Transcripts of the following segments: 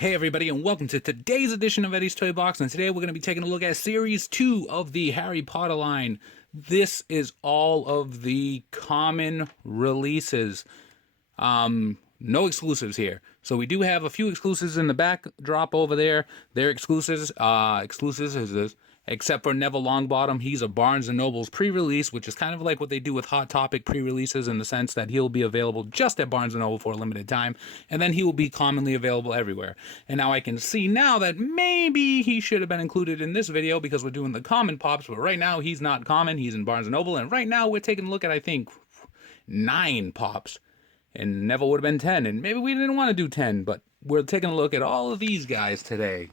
Hey everybody, and welcome to today's edition of Eddie's Toy Box, and today we're going to be taking a look at Series 2 of the Harry Potter line. This is all of the common releases. No exclusives here. So we do have a few exclusives in the backdrop over there. They're exclusives. Exclusives is this. Except for Neville Longbottom, he's a Barnes & Noble's pre-release, which is kind of like what they do with Hot Topic pre-releases in the sense that he'll be available just at Barnes & Noble for a limited time, and then he will be commonly available everywhere. And now I can see now that maybe he should have been included in this video because we're doing the common pops, but right now he's not common, he's in Barnes & Noble, and right now we're taking a look at, I think, 9 pops. And Neville would have been 10, and maybe we didn't want to do 10, but we're taking a look at all of these guys today.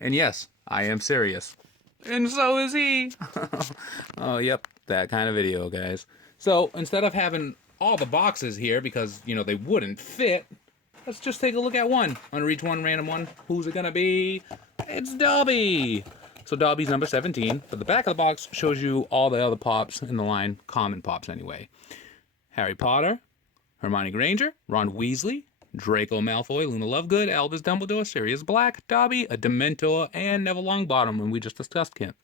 And yes, I am serious. And so is he. Oh, yep, that kind of video, guys. So, instead of having all the boxes here, because, you know, they wouldn't fit, let's just take a look at one. I'm going to reach one random one. Who's it going to be? It's Dobby. So Dobby's number 17. But the back of the box shows you all the other pops in the line, common pops anyway. Harry Potter, Hermione Granger, Ron Weasley, Draco Malfoy, Luna Lovegood, Albus Dumbledore, Sirius Black, Dobby, a Dementor, and Neville Longbottom, and we just discussed him.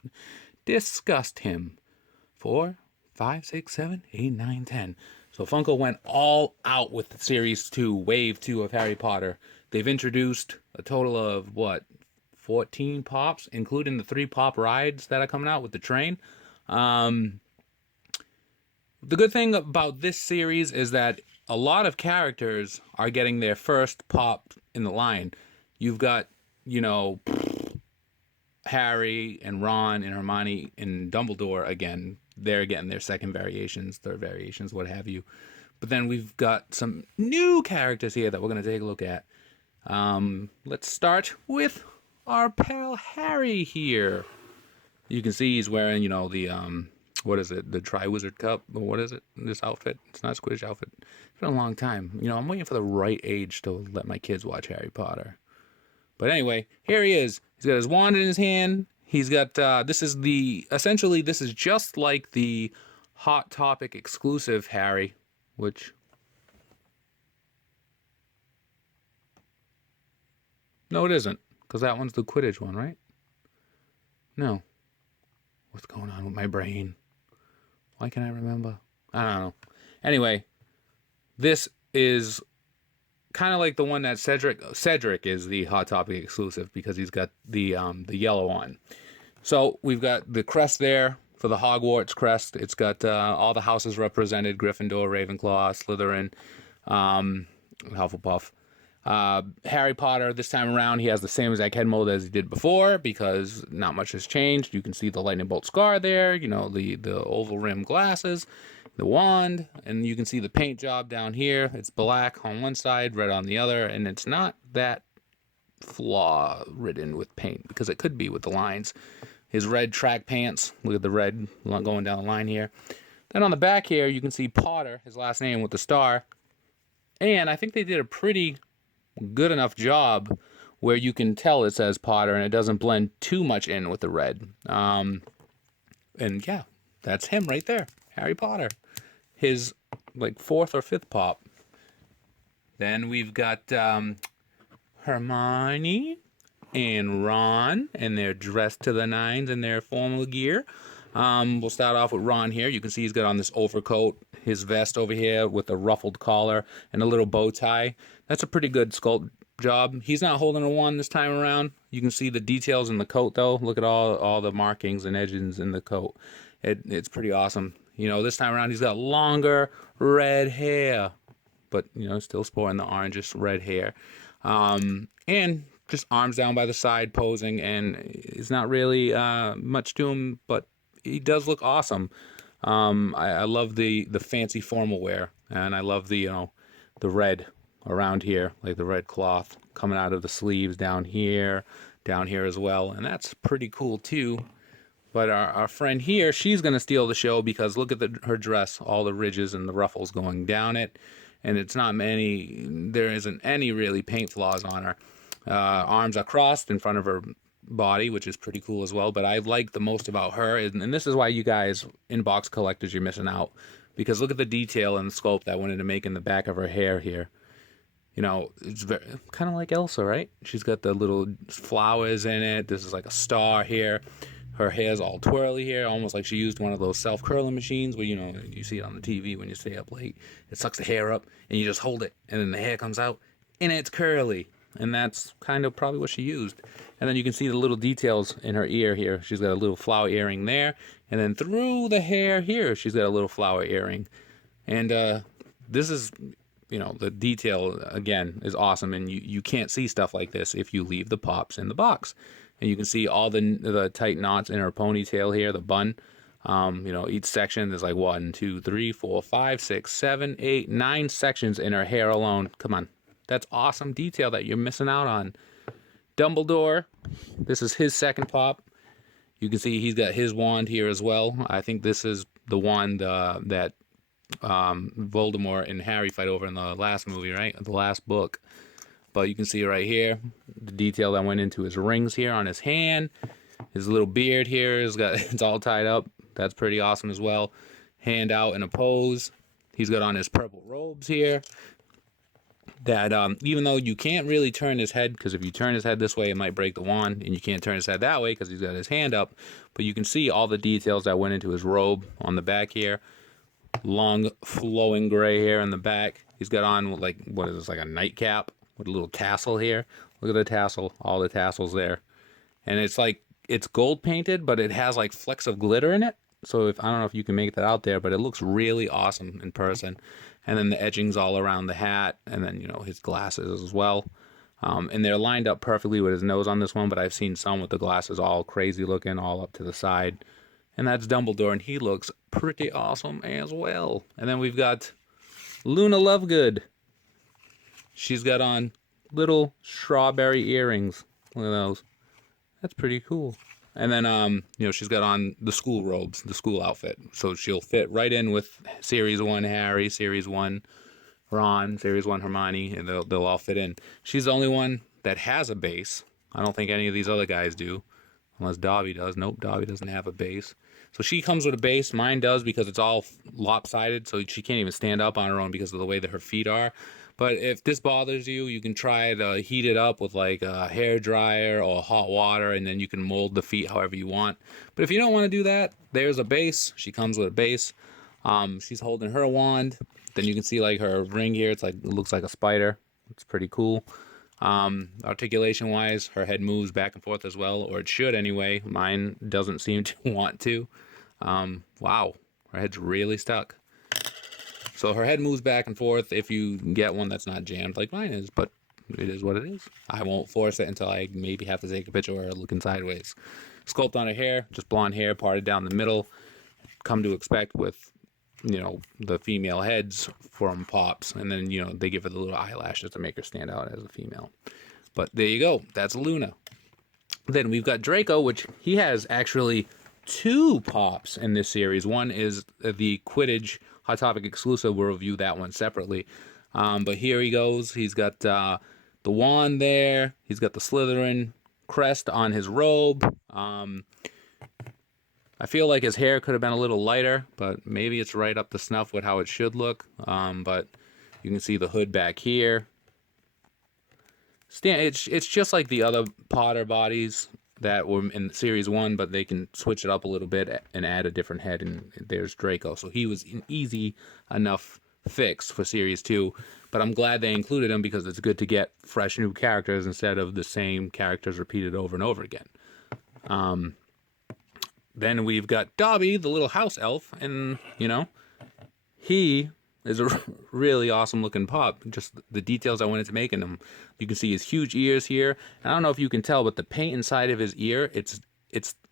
4, 5, 6, 7, 8, 9, 10. So Funko went all out with Series 2, Wave 2 of Harry Potter. They've introduced a total of, 14 pops, including the 3 pop rides that are coming out with the train. The good thing about this series is that a lot of characters are getting their first pop in the line. You've got, you know, Harry and Ron and Hermione and Dumbledore again. They're getting their second variations, third variations, what have you. But then we've got some new characters here that we're going to take a look at. Let's start with our pal Harry here. You can see he's wearing, you know, the what is it? The Triwizard Cup? Or what is it? This outfit? It's not a Squish outfit. It's been a long time. You know, I'm waiting for the right age to let my kids watch Harry Potter. But anyway, here he is. He's got his wand in his hand. He's got, essentially, this is just like the Hot Topic exclusive Harry, which... No, it isn't, because that one's the Quidditch one, right? No. What's going on with my brain? Why can't I remember? I don't know. Anyway, this is kind of like the one that Cedric is the Hot Topic exclusive because he's got the yellow on. So we've got the crest there for the Hogwarts crest. It's got all the houses represented: Gryffindor, Ravenclaw, Slytherin, Hufflepuff. Harry Potter, this time around, he has the same exact head mold as he did before because not much has changed. You can see the lightning bolt scar there, you know, the oval rim glasses, the wand, and you can see the paint job down here. It's black on one side, red on the other, and it's not that flaw-ridden with paint because it could be with the lines. His red track pants, look at the red going down the line here. Then on the back here, you can see Potter, his last name with the star, and I think they did a pretty good enough job where you can tell it says Potter and it doesn't blend too much in with the red. And yeah, that's him right there, Harry Potter. His like 4th or 5th pop. Then we've got Hermione and Ron, and they're dressed to the nines in their formal gear. We'll start off with Ron here. You can see he's got on this overcoat, his vest over here with a ruffled collar and a little bow tie. That's a pretty good sculpt job. He's not holding a wand this time around. You can see the details in the coat though. Look at all the markings and edges in the coat. It's pretty awesome. You know, this time around he's got longer red hair, but you know, still sporting the orangish red hair. And just arms down by the side posing, and it's not really much to him, but he does look awesome. I love the fancy formal wear, and I love the red around here, like the red cloth coming out of the sleeves down here as well, and that's pretty cool too. But our friend here, she's gonna steal the show because look at her dress, all the ridges and the ruffles going down it, and there isn't any really paint flaws on her. Arms are crossed in front of her body, which is pretty cool as well. But I like the most about her, and this is why you guys, in-box collectors, you're missing out. Because look at the detail and the sculpt that went into making the back of her hair here. you know, it's very kind of like Elsa, right? She's got the little flowers in it. This is like a star here. Her hair's all twirly here, almost like she used one of those self-curling machines where, you know, you see it on the TV when you stay up late. It sucks the hair up, and you just hold it, and then the hair comes out, and it's curly. And that's kind of probably what she used. And then you can see the little details in her ear here. She's got a little flower earring there, and then through the hair here, she's got a little flower earring. And this is, you know, the detail, again, is awesome, and you can't see stuff like this if you leave the pops in the box. And you can see all the tight knots in her ponytail here, the bun. You know, each section, there's like 1, 2, 3, 4, 5, 6, 7, 8, 9 sections in her hair alone. Come on. That's awesome detail that you're missing out on. Dumbledore, this is his second pop. You can see he's got his wand here as well. I think this is the wand that Voldemort and Harry fight over in the last movie, right? The last book. But you can see right here, the detail that went into his rings here on his hand. His little beard here it's all tied up. That's pretty awesome as well. Hand out in a pose. He's got on his purple robes here. That even though you can't really turn his head, because if you turn his head this way, it might break the wand, and you can't turn his head that way because he's got his hand up. But you can see all the details that went into his robe on the back here. Long flowing gray hair in the back. He's got on like, what is this, like a nightcap with a little tassel here. Look at the tassel, all the tassels there. And it's like, it's gold painted, but it has like flecks of glitter in it. So I don't know if you can make that out there, but it looks really awesome in person. And then the edgings all around the hat, and then, you know, his glasses as well. And they're lined up perfectly with his nose on this one, but I've seen some with the glasses all crazy looking, all up to the side. And that's Dumbledore, and he looks pretty awesome as well. And then we've got Luna Lovegood. She's got on little strawberry earrings. Look at those. That's pretty cool. And then, you know, she's got on the school robes, the school outfit. So she'll fit right in with Series 1 Harry, Series 1 Ron, Series 1 Hermione, and they'll all fit in. She's the only one that has a base. I don't think any of these other guys do, unless Dobby does. Nope, Dobby doesn't have a base. So she comes with a base. Mine does because it's all lopsided, so she can't even stand up on her own because of the way that her feet are. But if this bothers you, you can try to heat it up with like a hair dryer or hot water, and then you can mold the feet however you want. But if you don't want to do that, there's a base. She comes with a base. She's holding her wand. Then you can see like her ring here. It's like, it looks like a spider. It's pretty cool. Articulation wise, her head moves back and forth as well, or it should anyway. Mine doesn't seem to want to. Wow, her head's really stuck. So her head moves back and forth if you get one that's not jammed like mine is, but it is what it is. I won't force it until I maybe have to take a picture of her looking sideways. Sculpt on her hair, just blonde hair parted down the middle. Come to expect with, you know, the female heads from Pops, and then, you know, they give her the little eyelashes to make her stand out as a female. But there you go, that's Luna. Then we've got Draco, which he has actually 2 Pops in this series. One is the Quidditch Hot Topic exclusive. We'll review that one separately. But here he goes. He's got the wand there. He's got the Slytherin crest on his robe. I feel like his hair could have been a little lighter, but maybe it's right up to snuff with how it should look. But you can see the hood back here. It's just like the other Potter bodies that were in Series 1, but they can switch it up a little bit and add a different head, and there's Draco. So he was an easy enough fix for Series 2, but I'm glad they included him because it's good to get fresh new characters instead of the same characters repeated over and over again. Then we've got Dobby, the little house elf, and, you know, he is a really awesome looking pop. Just the details I went into making him. You can see his huge ears here. And I don't know if you can tell, but the paint inside of his ear, it's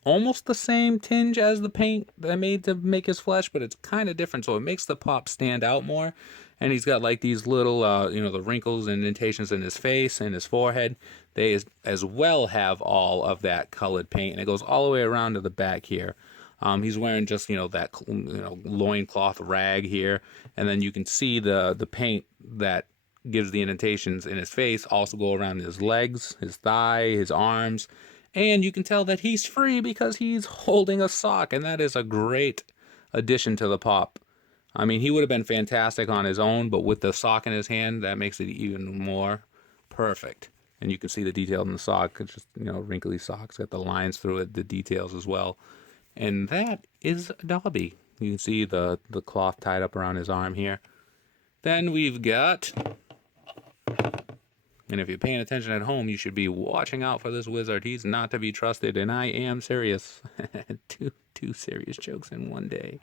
almost the same tinge as the paint that I made to make his flesh, but it's kind of different. So it makes the pop stand out more. And he's got like these little, you know, the wrinkles and indentations in his face and his forehead. They as well have all of that colored paint, and it goes all the way around to the back here. He's wearing just, you know, that, you know, loincloth rag here, and then you can see the paint that gives the indentations in his face also go around his legs, his thigh, his arms, and you can tell that he's free because he's holding a sock, and that is a great addition to the pop. I mean, he would have been fantastic on his own, but with the sock in his hand, that makes it even more perfect. And you can see the detail in the sock. It's just, wrinkly socks. Got the lines through it, the details as well. And that is Dobby. You can see the cloth tied up around his arm here. Then we've got, and if you're paying attention at home, you should be watching out for this wizard. He's not to be trusted, and I am serious. Two serious jokes in one day.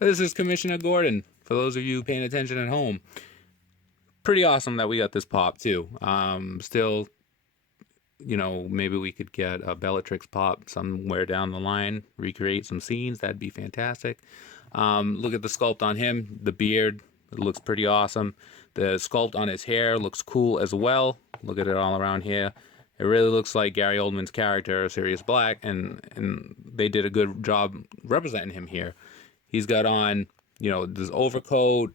This is Commissioner Gordon, for those of you paying attention at home. Pretty awesome that we got this pop, too. Still, maybe we could get a Bellatrix pop somewhere down the line, recreate some scenes. That'd be fantastic. Look at the sculpt on him, the beard. It looks pretty awesome. The sculpt on his hair looks cool as well. Look at it all around here. It really looks like Gary Oldman's character, Sirius Black, and they did a good job representing him here. He's got on, this overcoat.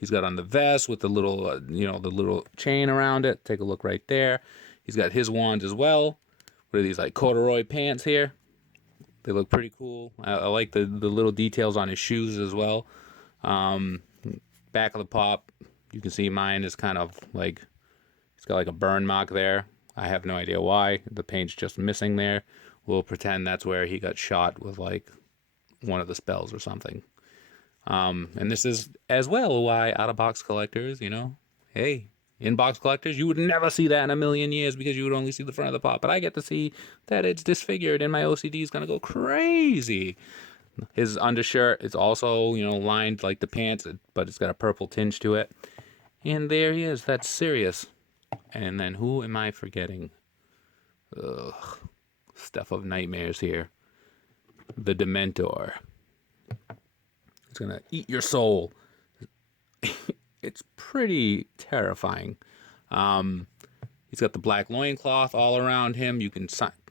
He's got on the vest with the little, the little chain around it. Take a look right there. He's got his wand as well. What are these, like corduroy pants here? They look pretty cool. I like the little details on his shoes as well. Back of the pop, you can see mine is kind of like, it's got like a burn mark there. I have no idea why. The paint's just missing there. We'll pretend that's where he got shot with like one of the spells or something. And this is as well why out-of-box collectors, hey, in-box collectors, you would never see that in a million years because you would only see the front of the pop. But I get to see that it's disfigured and my OCD is going to go crazy. His undershirt is also, lined like the pants, but it's got a purple tinge to it. And there he is. That's Sirius. And then who am I forgetting? Ugh. Stuff of nightmares here. The Dementor. It's going to eat your soul. It's pretty terrifying. He's got the black loincloth all around him. You can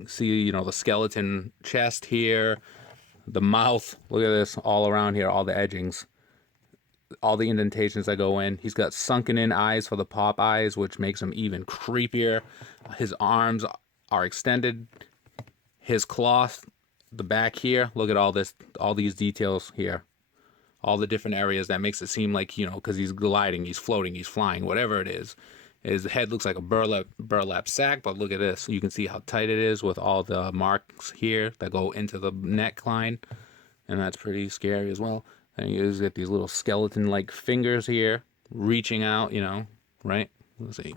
see, the skeleton chest here. The mouth, look at this, all around here, all the edgings, all the indentations that go in. He's got sunken in eyes for the pop eyes, which makes him even creepier. His arms are extended. His cloth, the back here, look at all these details here. All the different areas that makes it seem like, because he's gliding, he's floating, he's flying, whatever it is. His head looks like a burlap sack, but look at this. You can see how tight it is with all the marks here that go into the neckline. And that's pretty scary as well. And you just get these little skeleton-like fingers here reaching out, right? Let's see.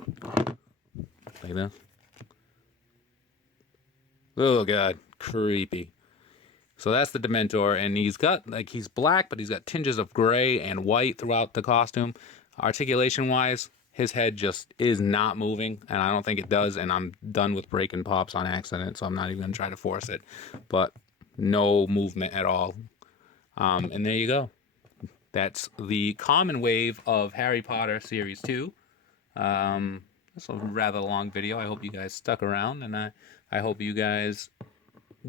Like this. Oh, God. Creepy. So that's the Dementor, and he's got, he's black, but he's got tinges of gray and white throughout the costume. Articulation-wise, his head just is not moving, and I don't think it does, and I'm done with breaking pops on accident, so I'm not even going to try to force it. But no movement at all. And there you go. That's the common wave of Harry Potter Series 2. That's a rather long video. I hope you guys stuck around, and I hope you guys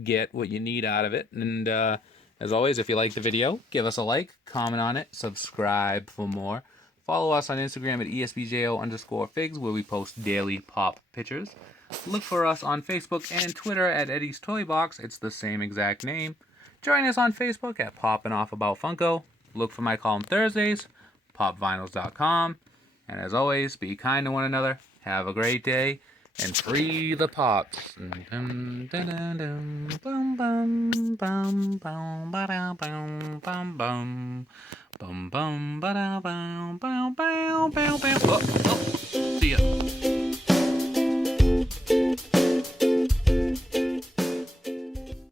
get what you need out of it. And as always, if you like the video, give us a like, comment on it, subscribe for more. Follow us on Instagram at ESBJO_figs, where we post daily pop pictures. Look for us on Facebook and Twitter at EddiesToyBox. It's the same exact name. Join us on Facebook at Poppin' Off About Funko. Look for my column Thursdays, popvinyls.com. And as always, be kind to one another. Have a great day. And free the pops. See ya.